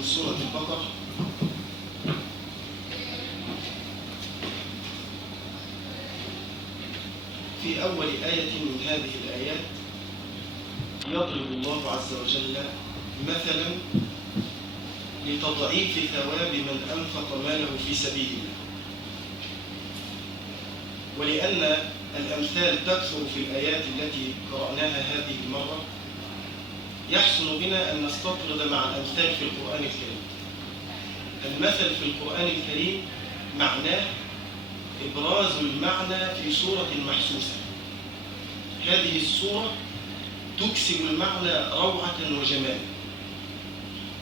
من سورة البقرة. في أول آية من هذه الآيات يضرب الله عز وجل مثلا لتضعيف ثواب من أنفق ماله في سبيل الله. ولأن الأمثال تكثر في الآيات التي قرأناها هذه المرة، يحسن بنا أن نستطرد مع الأمثال في القرآن الكريم. المثل في القرآن الكريم معناه إبراز المعنى في صورة محسوسة. هذه الصورة تكسب المعنى روعة وجمالا.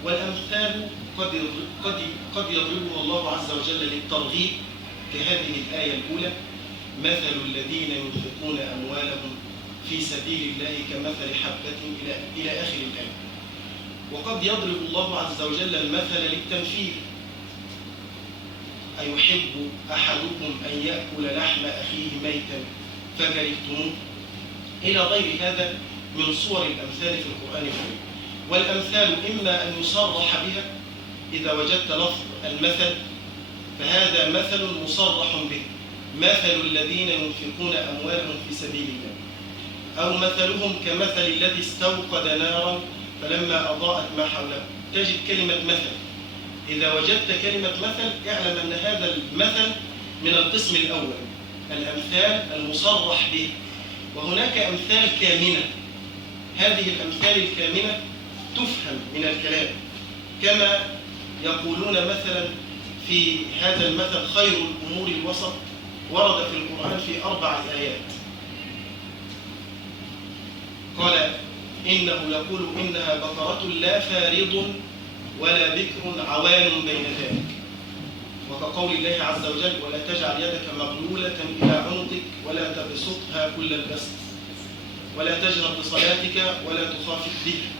والأمثال قد يضربها الله عز وجل للترغيب كهذه الآية الأولى: مثل الذين ينفقون أموالهم في سبيل الله كمثل حبة إلى آخر الآية. وقد يضرب الله عز وجل المثل للتنفير: أيحب أحدكم أن يأكل لحم أخيه ميتا فكرهتموه، إلى غير هذا من صور الأمثال في القرآن الكريم. والأمثال إما أن يصرح بها إذا وجدت لفظ المثل فهذا مثل مصرح به، مثل الذين ينفقون أموالهم في سبيل الله، أو مثلهم كمثل الذي استوقد نارا فلما أضاءت ما حوله. تجد كلمة مثل. إذا وجدت كلمة مثل اعلم أن هذا المثل من القسم الأول، الأمثال المصرح به. وهناك أمثال كامنة، هذه الأمثال الكامنة تفهم من الكلام، كما يقولون مثلا في هذا المثل: خير الأمور الوسط. ورد في القرآن في 4 آيات. قال إنه يقول إنها بقرة لا فارض ولا بكر عوان بين ذلك. وكقول الله عز وجل: ولا تجعل يدك مغلولة إلى عنقك ولا تبسطها كل البسط ولا تجهر بصلاتك ولا تخافت بها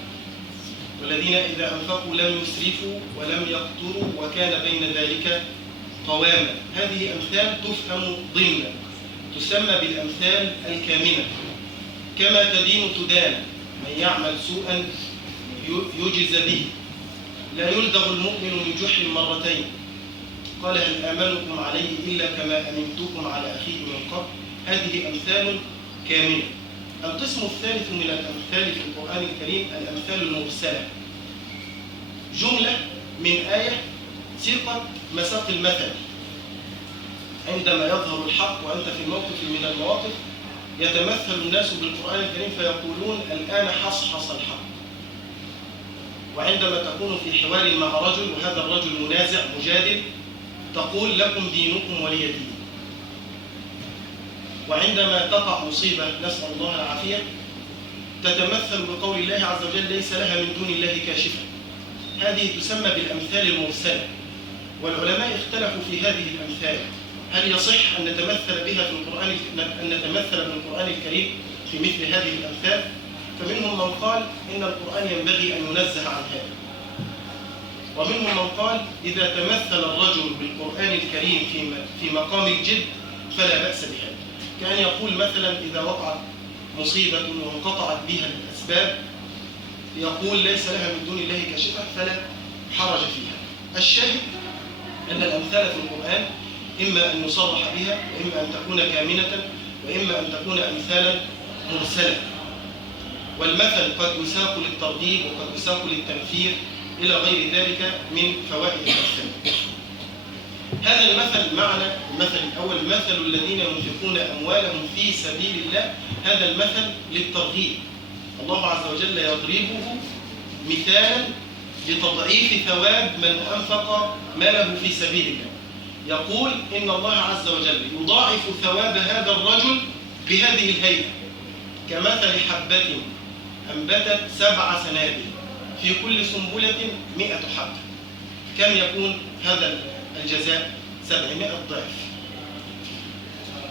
والذين إذا أنفقوا لم يسرفوا ولم يقتروا وكان بين ذلك قواما. هذه أمثال تفهم ضمنا، تسمى بالأمثال الكامنة. كما تدين تدان، من يعمل سوءا يجز به، لا يلدغ المؤمن من جحر مرتين. قال هل آمنكم عليه إلا كما أمنتكم على أخيه من قبل. هذه أمثال كامنة. القسم الثالث من الأمثال في القرآن الكريم الأمثال المرسلة، جملة من آية سيقت مساق المثل. عندما يظهر الحق وأنت في موقف من المواقف يتمثل الناس بالقرآن الكريم فيقولون الآن حصحص الحق. وعندما تكون في حوار مع رجل وهذا الرجل منازع مجادل تقول لكم دينكم ولي دين. وعندما تقع مصيبة نسأل الله العافية تتمثل بقول الله عز وجل: ليس لها من دون الله كاشفة. هذه تسمى بالأمثال المرسلة. والعلماء اختلفوا في هذه الأمثال، هل يصح أن نتمثل بها في القرآن، أن نتمثل بالقرآن الكريم في مثل هذه الأمثال؟ فمنهم من قال إن القرآن ينبغي أن ينزه عن هذا، ومنهم من قال إذا تمثل الرجل بالقرآن الكريم في مقام الجد فلا بأس بهذا. كان يقول مثلا إذا وقعت مصيبة وانقطعت بها الأسباب يقول ليس لها من دون الله كاشفة فلا حرج فيها. الشاهد أن الأمثال في القرآن إما أن يصرح بها وإما أن تكون كامنة وإما أن تكون أمثالا مرسلة. والمثل قد يساق للترغيب وقد يساق للتنفير إلى غير ذلك من فوائد الأمثال. هذا المثل معنى المثل الأول: مثل الذين ينفقون أموالهم في سبيل الله. هذا المثل للترغيب، الله عز وجل يضربه مثالا لتضعيف ثواب من أنفق ماله في سبيل الله. يقول إن الله عز وجل يضاعف ثواب هذا الرجل بهذه الهيئة: كمثل حبة أنبتت 7 سنابل في كل سنبلة 100 حبة. كم يكون هذا الجزاء؟ 700 ضعف.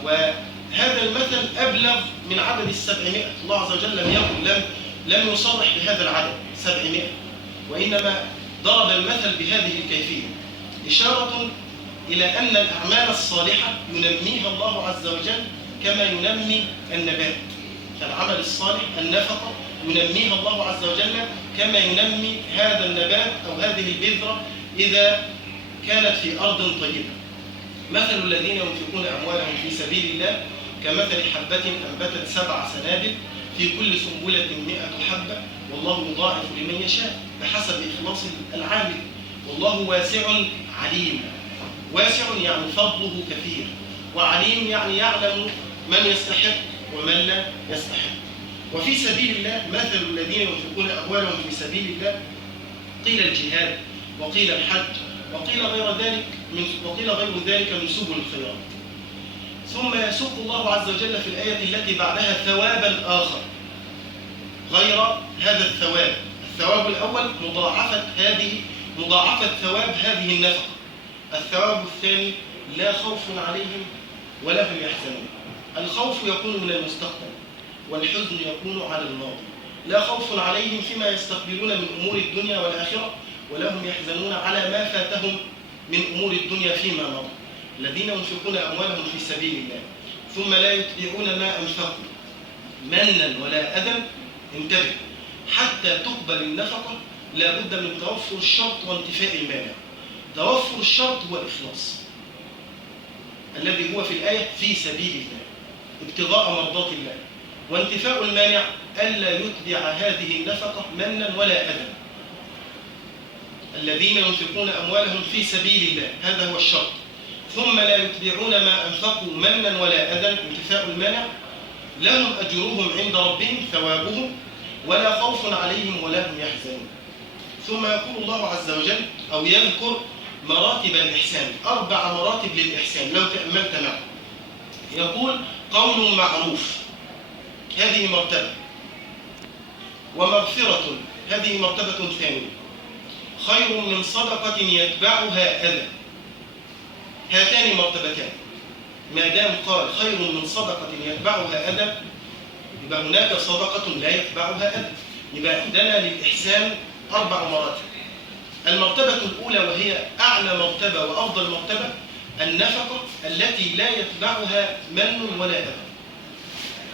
وهذا المثل أبلغ من عدد 700. الله عز وجل لم يصرح بهذا العدد 700، وإنما ضرب المثل بهذه الكيفية إشارة إلى أن الأعمال الصالحة ينميها الله عز وجل كما ينمي النبات. فالعمل الصالح، النفقة ينميها الله عز وجل كما ينمي هذا النبات أو هذه البذرة إذا كانت في أرض طيبة. مثل الذين ينفقون أموالهم في سبيل الله كمثل حبة أنبتت 7 سنابل في كل سنبلة 100 حبة والله يضاعف لمن يشاء بحسب إخلاص العامل والله واسع عليم. واسع يعني فضله كثير، وعليم يعني يعلم من يستحق ومن لا يستحق. وفي سبيل الله مثل الذين ينفقون أموالهم في سبيل الله قيل الجهاد وقيل الحج وقيل غير ذلك من سبل الخيرات. ثم يسوق الله عز وجل في الآية التي بعدها ثوابا آخر غير هذا الثواب. الثواب الأول مضاعفة ثواب هذه النفقة. الثواب الثاني لا خوف عليهم ولا هم يحزنون. الخوف يكون من المستقبل والحزن يكون على الماضي. لا خوف عليهم فيما يستقبلون من أمور الدنيا والآخرة ولا هم يحزنون على ما فاتهم من أمور الدنيا فيما مضى. الذين ينفقون أموالهم في سبيل الله ثم لا يتبعون ما أنفقوا منا ولا أذى. انتبه، حتى تقبل النفقة لا بد من توفر الشرط وانتفاء المانع. توفر الشرط هو الإخلاص الذي هو في الآية في سبيل الله ابتغاء مرضات الله، وانتفاء المانع ألا يتبع هذه النفقة منا ولا أذى. الذين ينفقون أموالهم في سبيل الله هذا هو الشرط، ثم لا يتبعون ما أنفقوا منا ولا أذى انتفاء المانع لهم أجرهم عند ربهم ثوابهم ولا خوف عليهم ولا هم يحزنون. ثم يقول الله عز وجل أو يذكر مراتب الإحسان، 4 مراتب للإحسان لو تأملت معه. يقول قول معروف، هذه مرتبة، ومغفرة، هذه مرتبة ثانية، خير من صدقة يتبعها أذى، هاتان مرتبتان. ما دام قال خير من صدقة يتبعها أذى يبقى هناك صدقة لا يتبعها أذى. يبقى عندنا للإحسان 4 مراتب. المرتبة الأولى وهي أعلى مرتبة وأفضل مرتبة النفقة التي لا يتبعها من ولا أذى،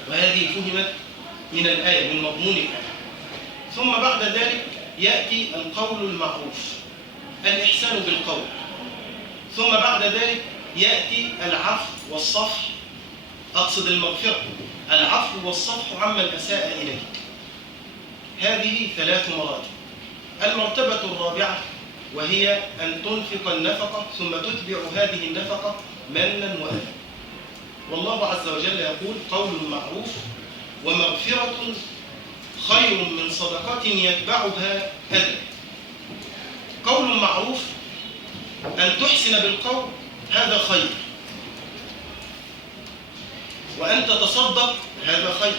وهذه فهمت من الآية من مضمون الآية. ثم بعد ذلك يأتي القول المعروف، الإحسان بالقول. ثم بعد ذلك يأتي العفو والصفح، أقصد المغفرة، العفو والصفح عمن أساء إليك. هذه 3 مراتب. المرتبة الرابعة وهي أن تنفق النفقة ثم تتبع هذه النفقة منا وأذى. والله عز وجل يقول قول معروف ومغفرة خير من صدقة يتبعها أذى. قول معروف أن تحسن بالقول هذا خير، وأن تتصدق هذا خير،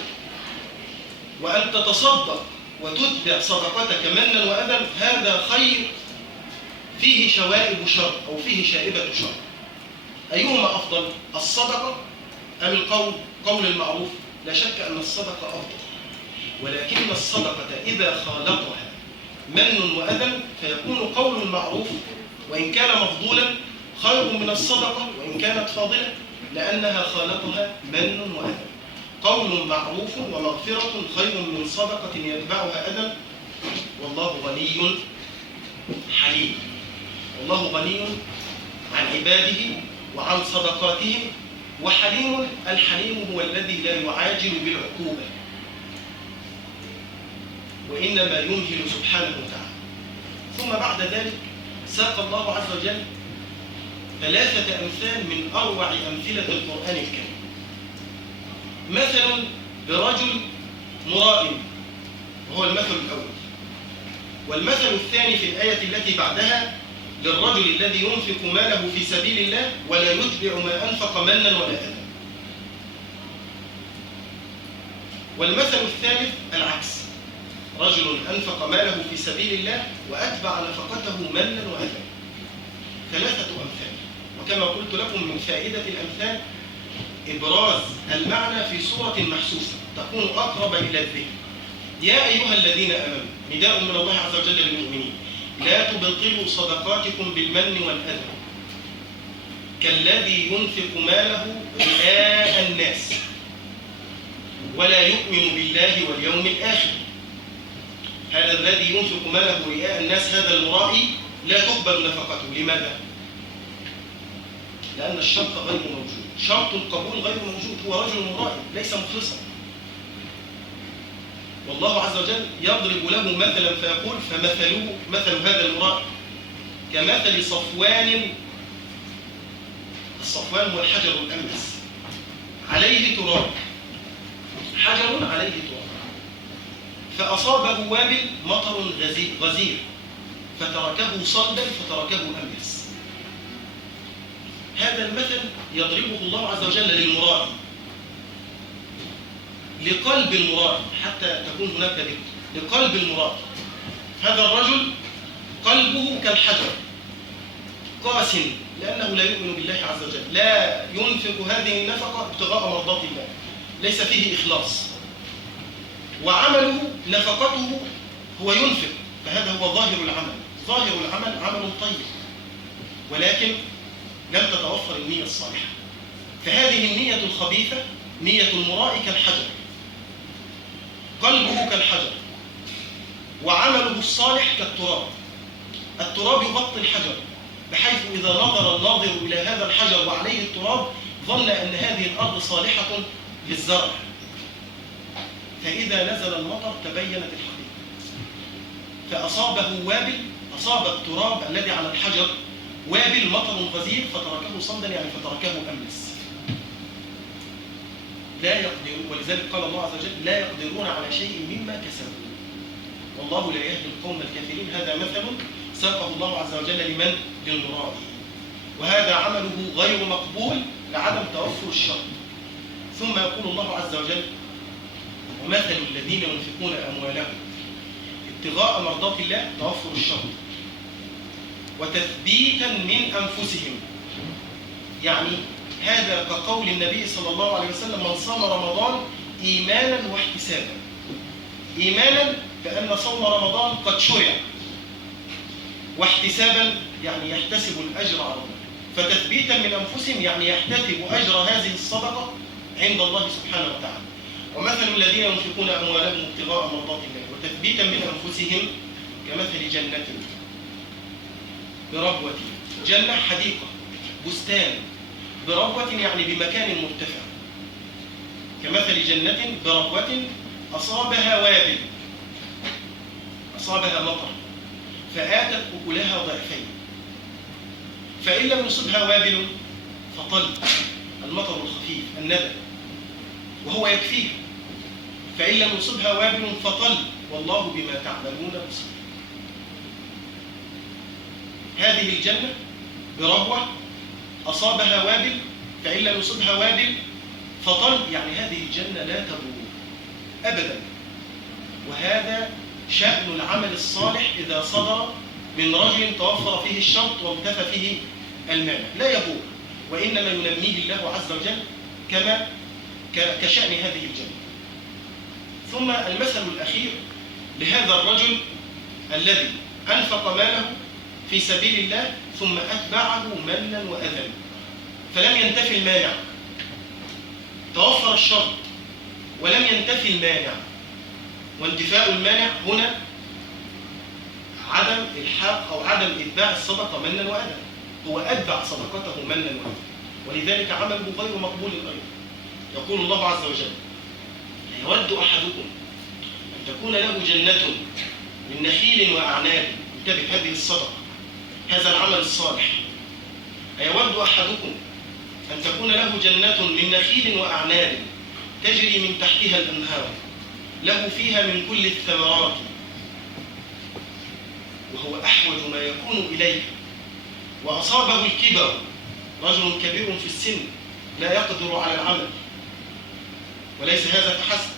وأن تتصدق وتتبع صدقتك منا وأذى هذا خير فيه شوائب شر أو فيه شائبة شر. أيهما أفضل، الصدقة أم القول؟ قول المعروف لا شك أن الصدقة أفضل، ولكن الصدقة إذا خالطها من وأذى فيكون قول المعروف وإن كان مفضولا خير من الصدقة وإن كانت فاضلة لأنها خالطها من وأذى. قول معروف ومغفرة خير من صدقة يتبعها أذى. والله غني حليم، والله غني عن عباده وعن صدقاتهم، وحليم، الحليم هو الذي لا يعاجل بالعقوبة وإنما يمهل سبحانه وتعالى. ثم بعد ذلك ساق الله عز وجل 3 أمثال من أروع أمثلة القرآن الكريم. مثل برجل مرائم وهو المثل الأول، والمثل الثاني في الآية التي بعدها للرجل الذي ينفق ماله في سبيل الله ولا يتبع ما أنفق منا ولا أذى. والمثل الثالث العكس، رجل أنفق ماله في سبيل الله وأتبع نفقته منا وأذى. 3 أمثال، وكما قلت لكم من فائدة الأمثال إبراز المعنى في صورة محسوسة تكون أقرب إلى الذهن. يا أيها الذين آمنوا، نداء من الله عز وجل للمؤمنين، لا تبطلوا صدقاتكم بالمن والأذى كالذي ينفق ماله رئاء الناس ولا يؤمن بالله واليوم الآخر هذا الذي ينفق ماله رئاء الناس، هذا المرائي لا تقبل نفقته. لماذا؟ لأن الشرط غير موجود، شرط القبول غير موجود، هو رجل مرائي ليس مخلصا. والله عز وجل يضرب له مثلا فيقول: فمثله مثل هذا المرائي كمثل صفوان. الصفوان هو الحجر الأملس عليه تراب، حجر عليه تراب، فأصابه وابل مطر غزير فتركه صلدا فتركه أملس. هذا المثل يضربه الله عز وجل للمرائي، لقلب المرائي، حتى تكون هناك ذكر لقلب المرائي. هذا الرجل قلبه كالحجر قاس، لأنه لا يؤمن بالله عز وجل، لا ينفق هذه النفقة ابتغاء مرضات الله، ليس فيه إخلاص، وعمله نفقته هو ينفق، فهذا هو ظاهر العمل. ظاهر العمل عمل طيب، ولكن لم تتوفر النية الصالحة. فهذه النية الخبيثة نية المرائي كالحجر، قلبه كالحجر، وعمله الصالح كالتراب. التراب يغطي الحجر، بحيث إذا نظر الناظر إلى هذا الحجر وعليه التراب ظن أن هذه الأرض صالحة للزرع، فإذا نزل المطر تبينت الحقيقة، فأصابه وابل، أصاب التراب الذي على الحجر وابل مطر غزير فتركه صمدا، يعني فتركه أملس. لا يقدرون، ولذلك قال الله عز وجل: لا يقدرون على شيء مما كسبوا والله لا يهدي القوم الكافرين. هذا مثل ساقه الله عز وجل لمن؟ للمرائي، وهذا عمله غير مقبول لعدم توفر الشرط. ثم يقول الله عز وجل: ومثل الذين ينفقون أموالهم ابتغاء مرضات الله، توفر الشرط، وتثبيتا من أنفسهم. يعني هذا كقول النبي صلى الله عليه وسلم: من صام رمضان إيمانا واحتسابا. إيمانا بأن صوم رمضان قد شرع، واحتسابا يعني يحتسب الأجر على الله، فتثبيتا من أنفسهم يعني يحتسب أجر هذه الصدقة عند الله سبحانه وتعالى. ومثل الذين ينفقون أموالهم ابتغاء مرضات الله وتثبيتا من أنفسهم كمثل جنة بربوة. جنة حديقة، بستان، بربوة يعني بمكان مرتفع. كمثل جنة بربوة أصابها وابل، أصابها مطر، فآتت أكلها ضعفين، فإن لم يصبها وابل فطل، المطر الخفيف الندى، وهو يكفيها. فإن لم يصبها وابل فطل، والله بما تعملون بصير. هذه الجنة بربوة أصابها وابل، فإن لم يصبها وابل فطل، يعني هذه الجنة لا تبور أبدا. وهذا شأن العمل الصالح إذا صدر من رجل توفر فيه الشرط وانتفى فيه المانع، لا يبور، وإنما ينميه الله عز وجل كما كشأن هذه الجنة. ثم المثل الأخير لهذا الرجل الذي أنفق ماله في سبيل الله ثم أتبعه منا وأذى، فلم ينتفي المانع، توفر الشرط ولم ينتفي المانع. وانتفاء المانع هنا عدم إلحاق أو عدم إتباع الصدقة منا وأذى، هو أتبع صدقته منا وأذى، ولذلك عمله غير مقبول أيضا. يقول الله عز وجل: يود أحدكم أن تكون له جنة من نخيل وأعناب. انتبه، هذه الصدقة، هذا العمل الصالح. أيود أحدكم أن تكون له جنة من نخيل وأعناب تجري من تحتها الأنهار له فيها من كل الثمرات وهو أحوج ما يكون إليه، وأصابه الكبر، رجل كبير في السن لا يقدر على العمل، وليس هذا فحسب،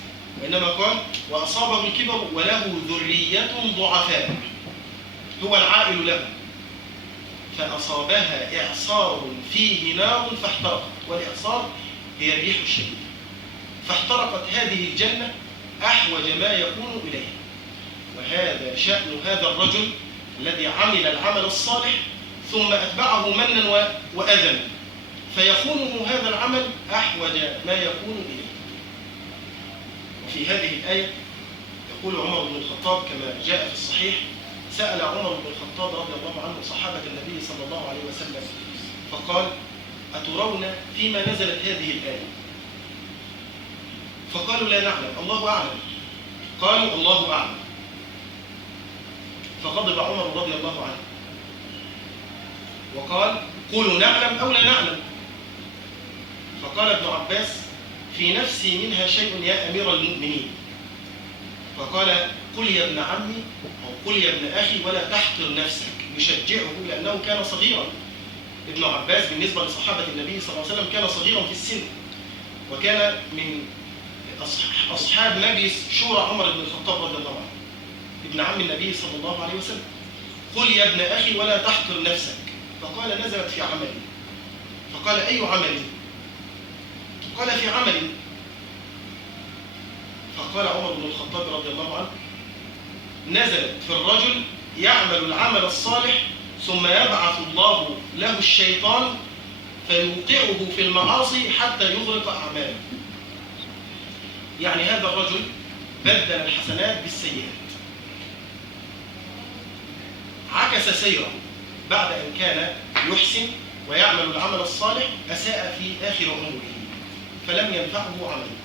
وإنما قال: وأصابه الكبر وله ذرية ضعفاء، هو العائل له، فأصابها إعصار فيه نار فاحترقت. والإعصار هي الريح الشديدة، فاحترقت هذه الجنة أحوج ما يكون إليه. وهذا شأن هذا الرجل الذي عمل العمل الصالح ثم أتبعه منا وأذى، فيخونه هذا العمل أحوج ما يكون إليه. وفي هذه الآية يقول عمر بن الخطاب كما جاء في الصحيح: سأل عمر بن الخطاب رضي الله عنه صحابة النبي صلى الله عليه وسلم فقال: أترون فيما نزلت هذه الآية؟ فقالوا: لا نعلم، الله أعلم. قالوا: الله أعلم. فغضب عمر رضي الله عنه وقال: قولوا نعلم أو لا نعلم. فقال ابن عباس: في نفسي منها شيء يا أمير المؤمنين. فقال: قل يا ابن عمي أو قل يا ابن أخي ولا تحقر نفسك، يشجعه لأنه كان صغيرا. ابن عباس بالنسبة لصحابة النبي صلى الله عليه وسلم كان صغيرا في السن، وكان من أصحاب مجلس شورى عمر بن الخطاب رضي الله عنه، ابن عم النبي صلى الله عليه وسلم. قل يا ابن أخي ولا تحقر نفسك. فقال: نزلت في عملي. فقال: أي عمل؟ قال: في عمل. فقال عمر بن الخطاب رضي الله عنه: نزلت في الرجل يعمل العمل الصالح ثم يبعث الله له الشيطان فيوقعه في المعاصي حتى يغرق أعماله. يعني هذا الرجل بدل الحسنات بالسيئات، عكس سيره، بعد أن كان يحسن ويعمل العمل الصالح أساء في آخر عمره فلم ينفعه عمله.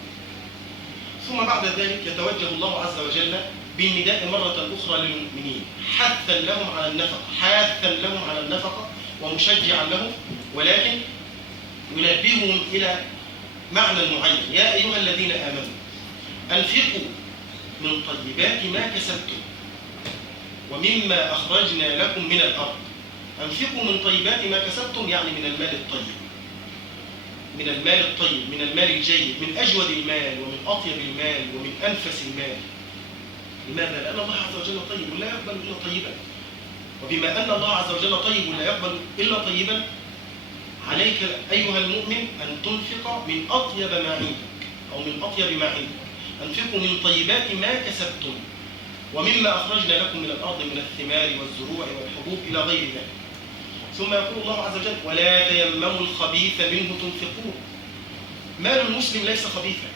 ثم بعد ذلك يتوجه الله عز وجل بالنداء مرة أخرى للمؤمنين حثا لهم على النفقة ومشجعا لهم، ولكن ينبههم إلى معنى معين: يا أيها الذين آمنوا أنفقوا من طيبات ما كسبتم ومما أخرجنا لكم من الأرض. أنفقوا من طيبات ما كسبتم يعني من المال الطيب، من المال الجيد، من أجود المال ومن أطيب المال ومن أنفس المال. لماذا؟ لأن الله عز وجل طيب ولا يقبل إلا طيبا، وبما أن الله عز وجل طيب ولا يقبل إلا طيبا، عليك أيها المؤمن أن تنفق من أطيب ما عندك أو من أطيب ما عندك. أنفقوا من طيبات ما كسبتم ومما أخرجنا لكم من الأرض من الثمار والزروع والحبوب إلى غير ذلك. ثم يقول الله عز وجل: ولا تيمموا الخبيث منه تنفقون. مال المسلم ليس خبيثا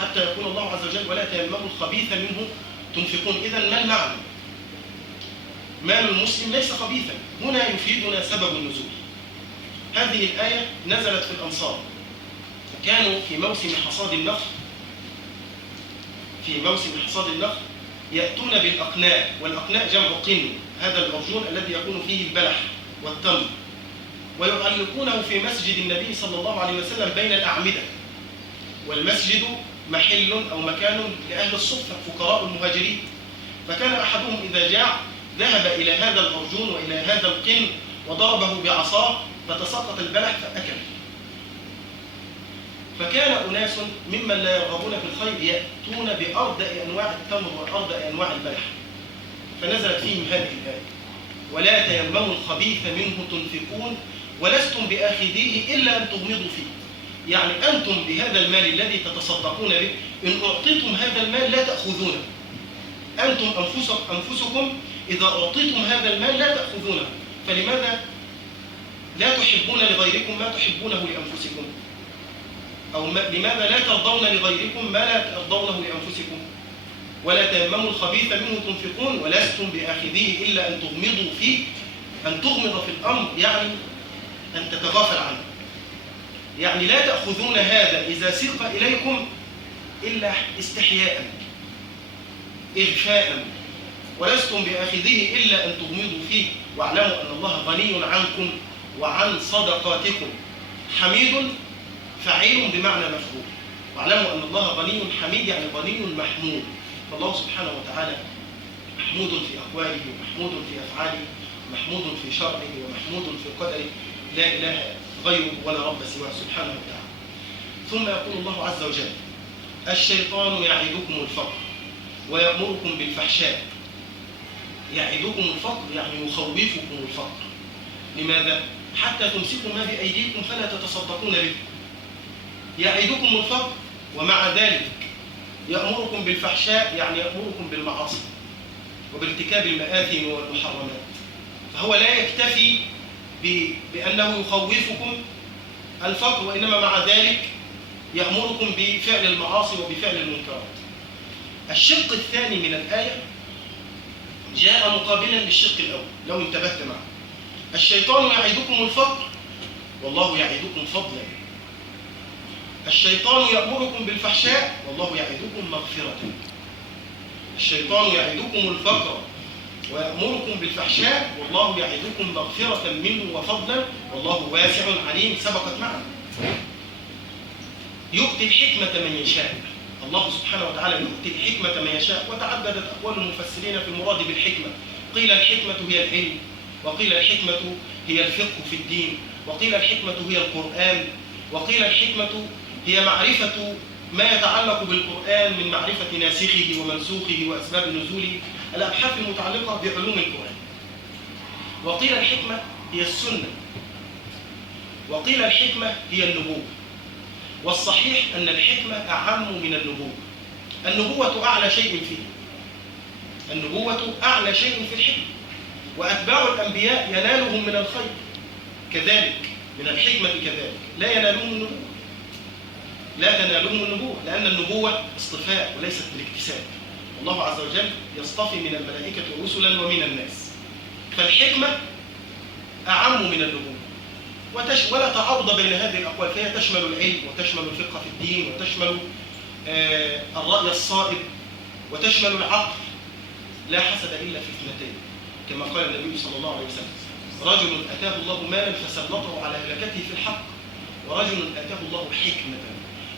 حتى يقول الله عز وجل: ولا تيمموا الخبيث منه تنفقون. إذن ما المعنى؟ مال المسلم ليس خبيثا. هنا يفيدنا سبب النزول. هذه الآية نزلت في الأنصار، كانوا في موسم حصاد النخل يأتون بالأقناء، والأقناء جمع قن، هذا العرجون الذي يكون فيه البلح والتمر، ويعلقونه في مسجد النبي صلى الله عليه وسلم بين الأعمدة. والمسجد محل أو مكان لأهل الصفة فقراء المهاجرين، فكان أحدهم إذا جاع ذهب إلى هذا العرجون وإلى هذا القن وضربه بعصاه فتساقط البلح فأكل. فكان أناس ممن لا يرغبون في الخير يأتون بأردأ أنواع التمر وأردأ أنواع البلح، فنزلت فيهم هذه الآية: ولا تيمموا الخبيث منه تنفقون ولستم بآخذيه إلا أن تغمضوا فيه. يعني أنتم بهذا المال الذي تتصدقون به إن أعطيتم هذا المال لا تأخذونه. أنتم أنفسكم إذا أعطيتم هذا المال لا تأخذونه، فلماذا لا تحبون لغيركم ما تحبونه لأنفسكم؟ أو لماذا لا ترضون لغيركم ما لا ترضونه لأنفسكم؟ ولا تيمموا الخبيث منه تنفقون ولستم بآخذيه إلا أن تغمضوا فيه. أن تغمض في الأمر يعني أن تتغافل عنه، يعني لا تأخذون هذا إذا سيق إليكم إلا استحياء إغفاء، ولستم بآخذيه إلا أن تغمضوا فيه. واعلموا أن الله غني عنكم وعن صدقاتكم حميد فعيل بمعنى مفعول. واعلموا أن الله غني حميد يعني غني محمود، فالله سبحانه وتعالى محمود في أقواله ومحمود في أفعاله ومحمود في شرعه ومحمود في قدره، لا إله غيره ولا رب سواه سبحانه وتعالى. ثم يقول الله عز وجل: الشيطان يعدكم الفقر ويأمركم بالفحشاء. يعدكم الفقر يعني يخوفكم الفقر. لماذا؟ حتى تمسكوا ما بأيديكم فلا تتصدقون به. يعدكم الفقر ومع ذلك يأمركم بالفحشاء يعني يأمركم بالمعاصي وبارتكاب المآثم والمحرمات. فهو لا يكتفي بأنه يخوفكم الفقر، وإنما مع ذلك يأمركم بفعل المعاصي وبفعل المنكرات. الشق الثاني من الآية جاء مقابلا للشق الأول لو انتبهت معه. الشيطان يعدكم الفقر والله يعدكم فضلا. الشيطان يأمركم بالفحشاء والله يعدكم مغفرة. الشيطان يعدكم الفقر ويأمركم بالفحشاء والله يعدكم مغفرة منه وفضلا والله واسع عليم. سبقت معنا. يؤتي الحكمة من يشاء. الله سبحانه وتعالى يؤتي الحكمة من يشاء. وتعددت أقوال المفسرين في المراد بالحكمة. قيل الحكمة هي العلم، وقيل الحكمة هي الفقه في الدين، وقيل الحكمة هي القرآن، وقيل الحكمة هي معرفة ما يتعلق بالقرآن من معرفة ناسخه ومنسوخه وأسباب نزوله، الأبحاث المتعلقة بعلوم القرآن. وقيل الحكمة هي السنة، وقيل الحكمة هي النبوة. والصحيح أن الحكمة أعم من النبوة. النبوة أعلى شيء فيه، النبوة أعلى شيء في الحكمة، وأتباع الأنبياء ينالهم من الخير كذلك، من الحكمة كذلك لا ينالهم النبوة، لا تنالهم النبوة، لأن النبوة اصطفاء وليست بالاكتساب. الله عز وجل يصطفي من الملائكة رسلا ومن الناس، فالحكمة أعم من النبوة. ولا تعارض بين هذه الأقوال، فهي تشمل العلم وتشمل الفقه في الدين وتشمل الرأي الصائب وتشمل العقل. لا حسد إلا في اثنتين، كما قال النبي صلى الله عليه وسلم: رجل أتاه الله مالا فسلطه على هلكته في الحق، ورجل أتاه الله حكمة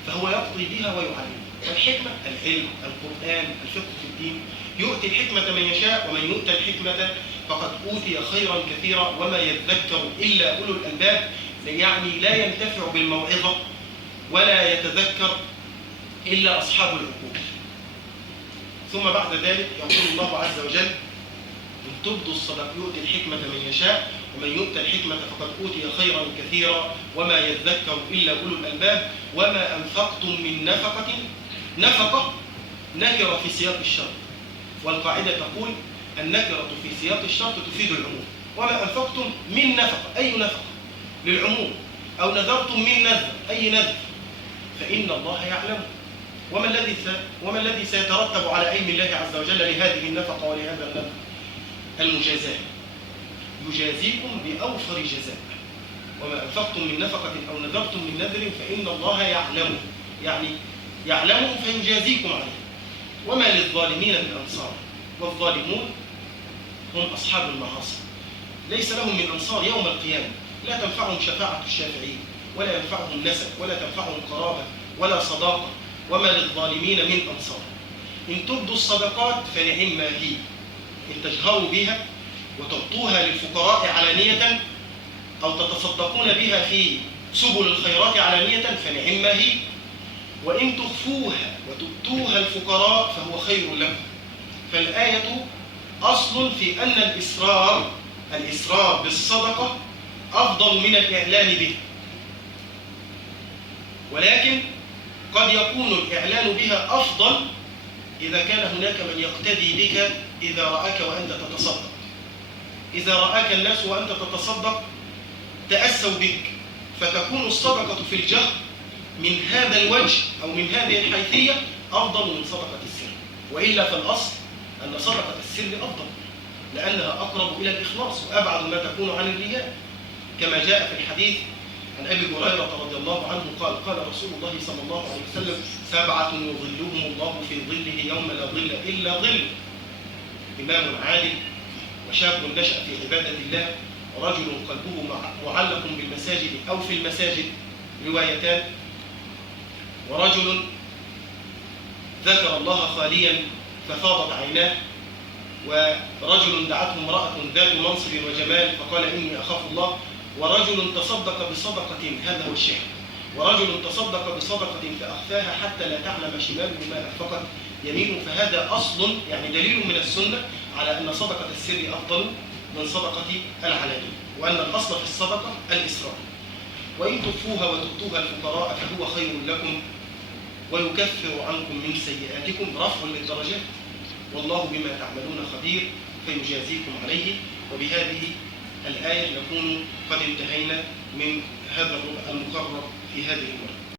فهو يقضي بها ويعلم. والحكمة العلم، القرآن، الفقه في الدين. يؤتي الحكمة من يشاء ومن يؤتى الحكمة فقد أوتي خيرا كثيرا وما يذكر إلا أولو الألباب. يعني لا ينتفع بالموعظة ولا يتذكر إلا أصحاب العقول. ثم بعد ذلك يقول الله عز وجل: إن تبدوا الصدقات يؤتي الحكمة من يشاء ومن يؤتى الحكمة فقد أوتي خيرا كثيرا وما يذكر إلا أولو الألباب وما أنفقتم من نفقة. نفقة نكرة في سياق الشرط، والقاعدة تقول النكرة في سياق الشرط تفيد العموم. وما أنفقتم من نفقة، أي نفقة للعموم، أو نذرتم من نذر، أي نذر، فإن الله يعلم. وما الذي سيترتب على علم الله عز وجل لهذه النفقة ولهذا النذر؟ المجازاة. يجازيكم بأوفر جزاء. وما أنفقتم من نفقة أو نذرتم من نذر فإن الله يعلمه، يعني يعلمه فيجازيكم عليه. وما للظالمين من أنصار. والظالمون هم أصحاب المعاصي، ليس لهم من أنصار يوم القيامة. لا تنفعهم شفاعة الشافعين، ولا ينفعهم نسب، ولا تنفعهم قرابة، ولا صداقة. وما للظالمين من أنصار. إن تبدوا الصدقات فنعم هي، إن تجهروا بها وتعطوها للفقراء علانية أو تتصدقون بها في سبل الخيرات علانية فنعم هي، وإن تخفوها وتؤتوها الفقراء فهو خير لكم. فالآية أصل في أن الإسرار بالصدقة أفضل من الإعلان به، ولكن قد يكون الإعلان بها أفضل إذا كان هناك من يقتدي بك إذا رأك وأنت تتصدق. إذا رأك الناس وأنت تتصدق تأسوا بك، فتكون الصدقة في الجهر من هذا الوجه أو من هذه الحيثية أفضل من صدقة السر. وإلا فالأصل أن صدقة السر أفضل، لأنها أقرب إلى الإخلاص وأبعد ما تكون عن الرياء، كما جاء في الحديث عن أبي هريرة رضي الله عنه قال: قال رسول الله صلى الله عليه وسلم: 7 يظلهم الله في ظله يوم لا ظل إلا ظل: إمام عادل، وشاب نشأ في عبادة الله، ورجل قلبه معلق بالمساجد أو في المساجد، روايتان، ورجل ذكر الله خاليا ففاضت عيناه، ورجل دعته امرأة ذات منصب وجمال فقال: إني أخاف الله، ورجل تصدق بصدقة، هذا هو الشعر، ورجل تصدق بصدقة فأخفاها حتى لا تعلم شماله ما أنفقت يمينه. فهذا أصل، يعني دليل من السنة على أن صدقة السر أفضل من صدقة العلانية، وأن الأصل في الصدقة الإسراء. وإن تخفوها وتؤتوها الفقراء فهو خير لكم ويكفر عنكم من سيئاتكم، رفع للدرجات، والله بما تعملون خبير فيجازيكم عليه. وبهذه الآية نكون قد انتهينا من هذا الربع المقرر في هذه المرة.